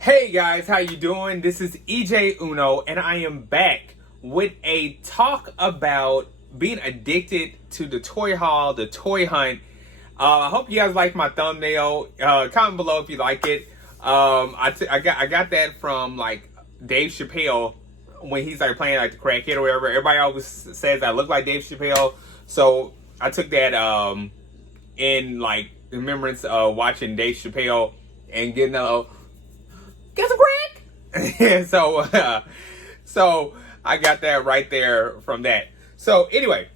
Hey guys, how you doing? This is EJ Uno, and I am back with a talk about being addicted to the toy haul, the toy hunt. I hope you guys like my thumbnail. Comment below if you like it. I got that from like Dave Chappelle when he's like playing like the crackhead or whatever. Everybody always says I look like Dave Chappelle, so I took that in like remembrance of watching Dave Chappelle and getting a get some crack. So I got that right there from that. So anyway,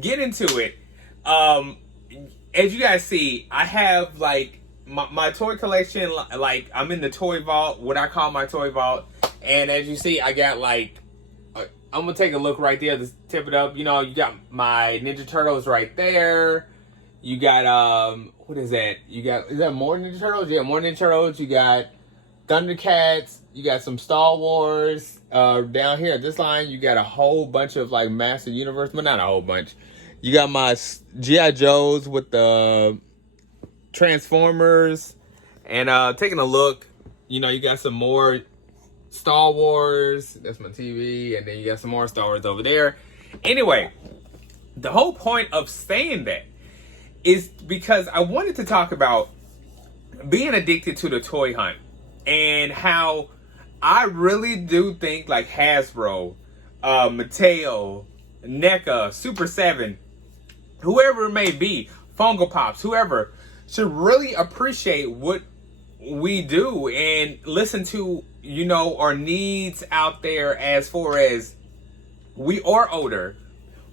get into it. As you guys see, I have like my toy collection. Like I'm in the toy vault, what I call my toy vault. And as you see, I got like I'm gonna take a look right there to tip it up. You know, you got my Ninja Turtles right there. You got what is that? Is that more Ninja Turtles? Yeah, more Ninja Turtles. You got Thundercats, you got some Star Wars. Down here at this line, you got a whole bunch of like Master Universe, but not a whole bunch. You got my G.I. Joes with the Transformers. And taking a look, you know, you got some more Star Wars. That's my TV. And then you got some more Star Wars over there. Anyway, the whole point of saying that is because I wanted to talk about being addicted to the toy hunt. And how I really do think like Hasbro, Mattel, NECA, Super 7, whoever it may be, Funko Pops, whoever, should really appreciate what we do and listen to, you know, our needs out there as far as we are older.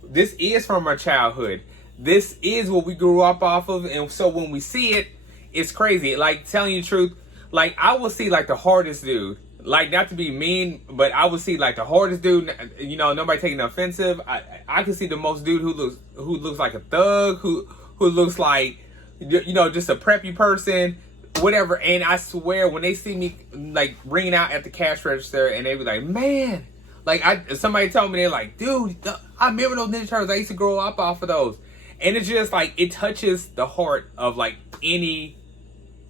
This is from our childhood. This is what we grew up off of. And so when we see it, it's crazy. Like, telling you the truth, like, I will see, like, the hardest dude. Like, not to be mean, but I would see, like, the hardest dude. You know, nobody taking it offensive. I can see the most dude who looks like a thug, who looks like, you know, just a preppy person, whatever. And I swear, when they see me, like, ringing out at the cash register, and they be like, man. Like, somebody told me, they're like, dude, I remember those Ninja Turtles. I used to grow up off of those. And it's just, like, it touches the heart of, like, any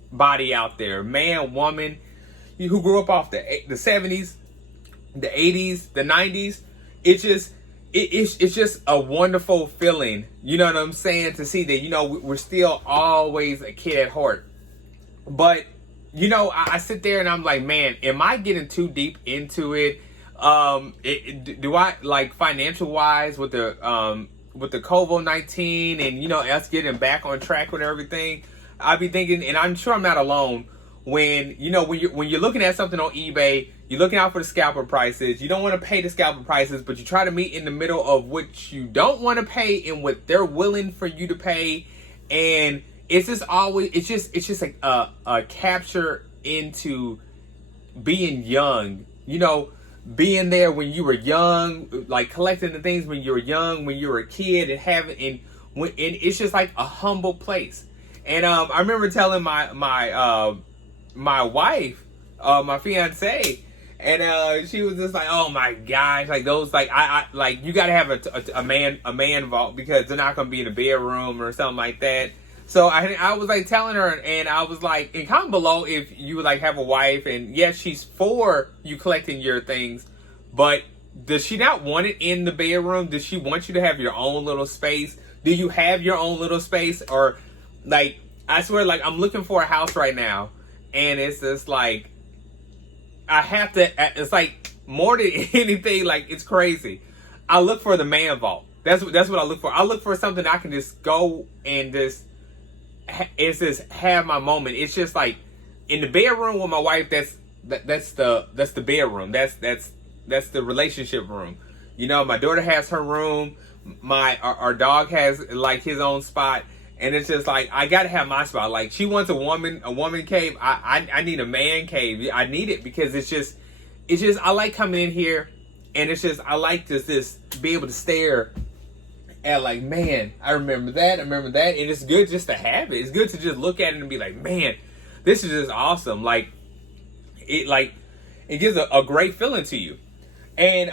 body out there, man, woman, who grew up off the 70s, the 80s, the 90s. It's just a wonderful feeling, you know what I'm saying, to see that, you know, we're still always a kid at heart. But, you know, I sit there and I'm like, man, am I getting too deep into it? Do I, like, financial wise, with the COVID-19 and, you know, us getting back on track with everything, I be thinking, and I'm sure I'm not alone, when, you know, when you're looking at something on eBay, you're looking out for the scalper prices. You don't want to pay the scalper prices, but you try to meet in the middle of what you don't want to pay and what they're willing for you to pay. And it's just always, it's just like a capture into being young, you know, being there when you were young, like collecting the things when you were young, when you were a kid, and and it's just like a humble place. And I remember telling my wife, my fiance, and she was just like, "Oh my gosh, like those, like I like you gotta have a man vault, because they're not gonna be in a bedroom or something like that." So I was like telling her, and I was like, and comment below if you like have a wife, and yes, she's for you collecting your things, but does she not want it in the bedroom? Does she want you to have your own little space? Do you have your own little space? Or, like, I swear, like, I'm looking for a house right now, and it's just like, I have to, it's like, more than anything, like, it's crazy. I look for the man vault. That's what I look for. I look for something I can just go and just have my moment. It's just like, in the bedroom with my wife, that's the bedroom. That's the relationship room. You know, my daughter has her room. Our dog has like his own spot, and it's just like, I gotta have my spot. Like, she wants a woman cave. I need a man cave. I need it because it's just I like coming in here, and it's just I like to just be able to stare at, like, man, I remember that, and it's good just to have it. It's good to just look at it and be like, man, this is just awesome. Like it gives a great feeling to you. And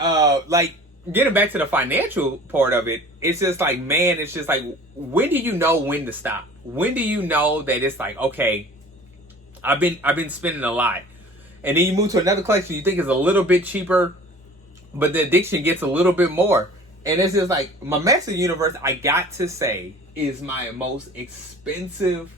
like, getting back to the financial part of it, it's just like, man, it's just like, when do you know when to stop? When do you know that it's like, okay, I've been spending a lot. And then you move to another collection you think is a little bit cheaper, but the addiction gets a little bit more. And it's just like, my Master Universe, I got to say, is my most expensive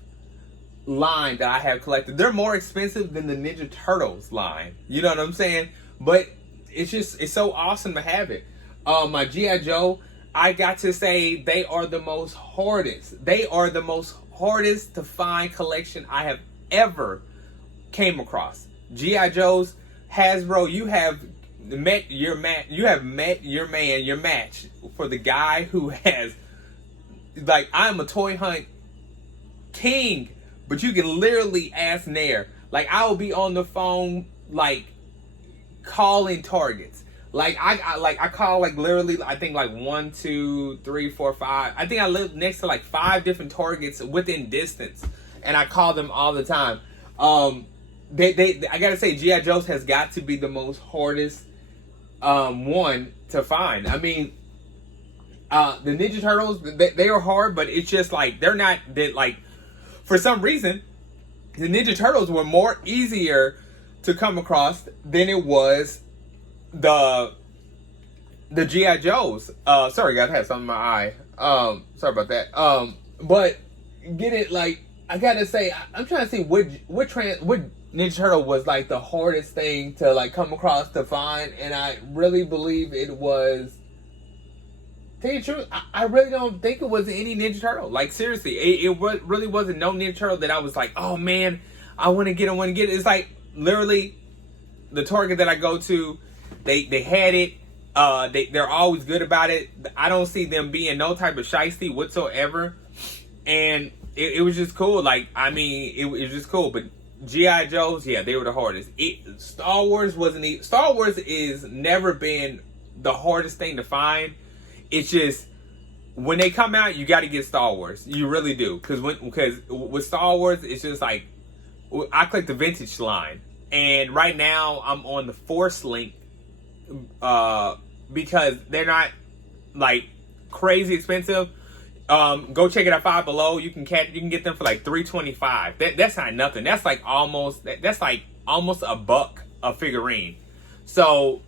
line that I have collected. They're more expensive than the Ninja Turtles line. You know what I'm saying? But it's so awesome to have it. My G.I. Joe, I got to say, they are the most hardest. They are the most hardest to find collection I have ever came across. G.I. Joe's, Hasbro, you have met your match for the guy who has, like, I'm a toy hunt king, but you can literally ask Nair. Like, I will be on the phone, like, calling targets. Like, I call, like, literally, I think, like, 1, 2, 3, 4, 5. I think I live next to, like, 5 different targets within distance. And I call them all the time. I gotta say, G.I. Joe's has got to be the most hardest one to find. I mean, the Ninja Turtles, they are hard, but it's just, like, they're not, like, for some reason, the Ninja Turtles were more easier to come across than it was the G.I. Joes. Sorry guys, I had something in my eye. Sorry about that. But get it, like, I gotta say, I'm trying to see what Ninja Turtle was, like, the hardest thing to, like, come across to find, and I really believe it was, tell you the truth, I really don't think it was any Ninja Turtle. Like, seriously, it really wasn't no Ninja Turtle that I was like, oh man, I want to get it. It's like, literally, the Target that I go to, they had it. They're always good about it. I don't see them being no type of shiesty whatsoever. And it was just cool. Like, I mean, it was just cool. But G.I. Joe's, yeah, they were the hardest. Star Wars is never been the hardest thing to find. It's just, when they come out, you got to get Star Wars. You really do. Because with Star Wars, it's just like, I collect the vintage line. And right now, I'm on the Force Link. Because they're not, like, crazy expensive. Go check it out, Five Below. You can get them for like $3.25. That's not nothing. That's like almost $1 a figurine. So,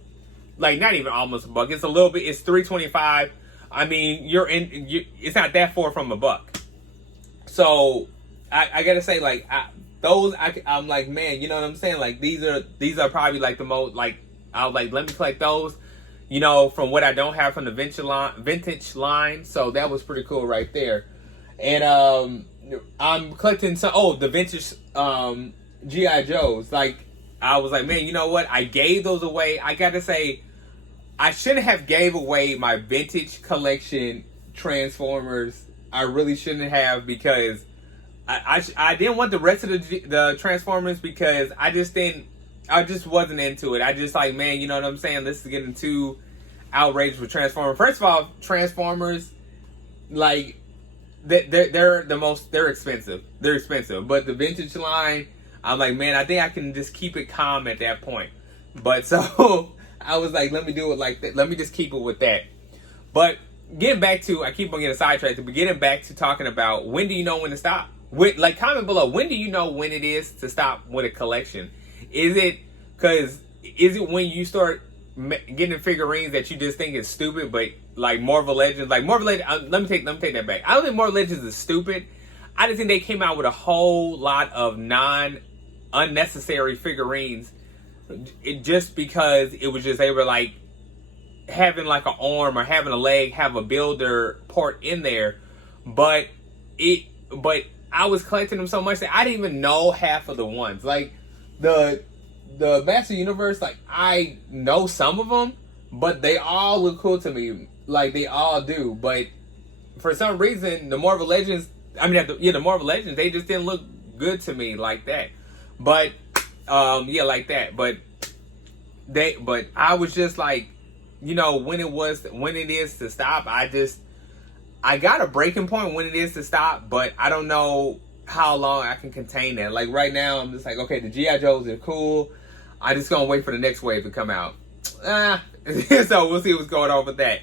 like, not even almost $1. It's a little bit. It's $3.25. I mean, it's not that far from $1. So, I gotta say, like, I'm like, man, you know what I'm saying? Like, these are probably like the most, like, I was like, let me collect those. You know, from what I don't have from the vintage line. So that was pretty cool right there. And I'm collecting the vintage G.I. Joes. Like, I was like, man, you know what? I gave those away. I got to say, I shouldn't have gave away my vintage collection Transformers. I really shouldn't have, because I didn't want the rest of the Transformers, because I just wasn't into it. I just like, man, you know what I'm saying? This is getting too outrageous with Transformers. First of all, Transformers, like, they're expensive. They're expensive. But the vintage line, I'm like, man, I think I can just keep it calm at that point. But so I was like, let me do it like that. Let me just keep it with that. But getting back to, I keep on getting sidetracked, but getting back to talking about, when do you know when to stop? Like, comment below, when do you know when it is to stop with a collection? Is it when you start getting figurines that you just think is stupid, but like Marvel Legends, let me take that back. I don't think Marvel Legends is stupid. I just think they came out with a whole lot of unnecessary figurines, just because it was just, they were like having like an arm or having a leg, have a builder part in there, but I was collecting them so much that I didn't even know half of the ones. Like, the Master Universe, like, I know some of them, but they all look cool to me. Like, they all do. But for some reason, the Marvel Legends, the Marvel Legends, they just didn't look good to me like that. But, like that. But I was just like, you know, when it is to stop, I got a breaking point when it is to stop, but I don't know how long I can contain that. Like, right now, I'm just like, okay, the G.I. Joes are cool. I just gonna wait for the next wave to come out. So we'll see what's going on with that.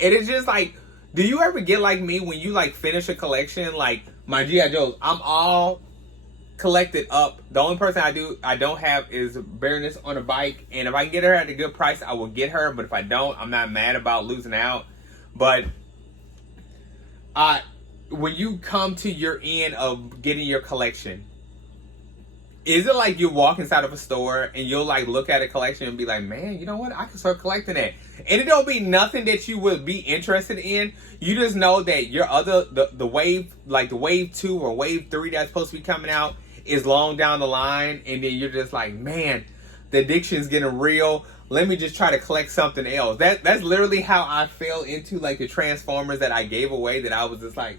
And it's just like, do you ever get like me when you like finish a collection? Like, my G.I. Joes, I'm all collected up. The only person I don't have is Baroness on a bike, and if I can get her at a good price, I will get her. But if I don't, I'm not mad about losing out. But when you come to your end of getting your collection, is it like you walk inside of a store and you'll like look at a collection and be like, man, you know what? I can start collecting that. And it don't be nothing that you would be interested in. You just know that your the wave, like the wave 2 or wave 3 that's supposed to be coming out is long down the line. And then you're just like, man, the addiction's getting real. Let me just try to collect something else. That's literally how I fell into like the Transformers that I gave away, that I was just like,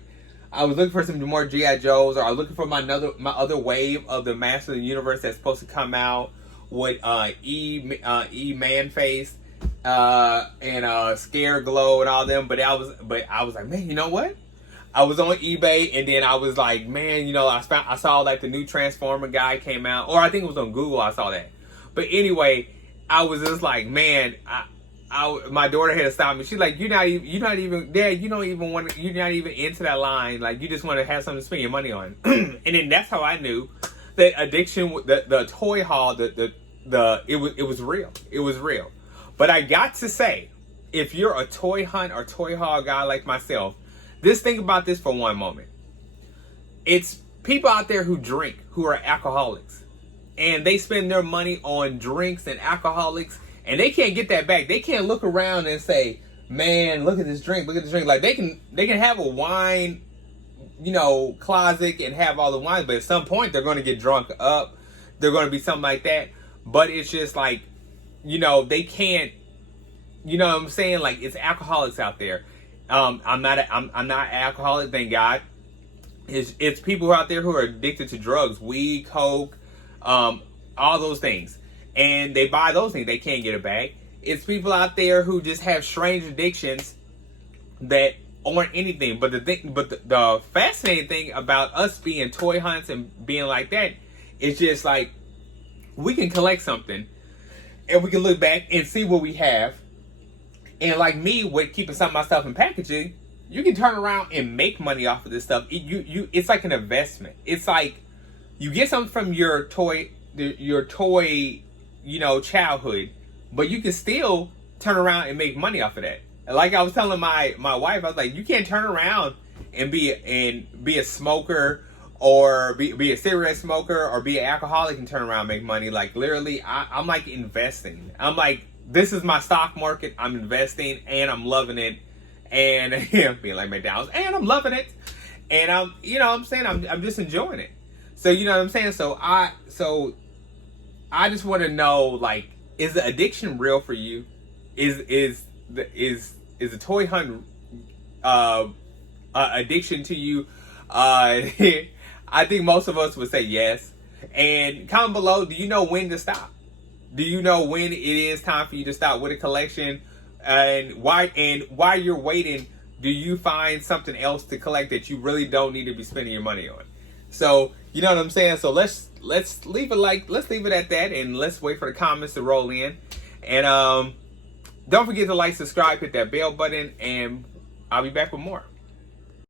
I was looking for some more G.I. Joes, or I was looking for my other wave of the Master of the Universe that's supposed to come out with E Man-Face and Scare Glow and all them. But I was like, man, you know what? I was on eBay, and then I was like, man, you know, I saw like the new Transformer guy came out, or I think it was on Google. I saw that. But anyway, I was just like, man, my daughter had to stop me. She's like, you're not even, Dad, you're not even into that line. Like, you just want to have something to spend your money on. And then that's how I knew that addiction, the toy haul, it was real. It was real. But I got to say, if you're a toy hunt or toy haul guy like myself, just think about this for one moment. It's people out there who drink, who are alcoholics, and they spend their money on drinks and alcoholics, and they can't get that back. They can't look around and say, man, look at this drink, look at this drink. Like, they can have a wine, you know, closet and have all the wines, but at some point they're going to get drunk up. They're going to be something like that. But it's just like, you know, they can't, you know what I'm saying? Like, it's alcoholics out there. I'm not alcoholic, thank God. It's people out there who are addicted to drugs, weed, coke, all those things. And they buy those things, they can't get it back. It's people out there who just have strange addictions that aren't anything. But the fascinating thing about us being toy hunts and being like that is just like, we can collect something and we can look back and see what we have. And like me, with keeping some of my stuff in packaging, you can turn around and make money off of this stuff. It's like an investment. It's like you get something from your toy, you know, childhood, but you can still turn around and make money off of that. Like I was telling my wife, I was like, you can't turn around and be a smoker or be a cigarette smoker or be an alcoholic and turn around and make money. Like, literally, I'm like investing. I'm like, this is my stock market. I'm investing and I'm loving it. And being like McDonald's, and I'm loving it. And I'm, you know what I'm saying? I'm just enjoying it. So, you know what I'm saying? So I just want to know, like, is the addiction real for you? Is the toy hunt addiction to you? I think most of us would say yes. And comment below, do you know when to stop? Do you know when it is time for you to stop with a collection? And while you're waiting, do you find something else to collect that you really don't need to be spending your money on? So, you know what I'm saying? So let's leave it at that, and let's wait for the comments to roll in. And don't forget to like, subscribe, hit that bell button, and I'll be back with more.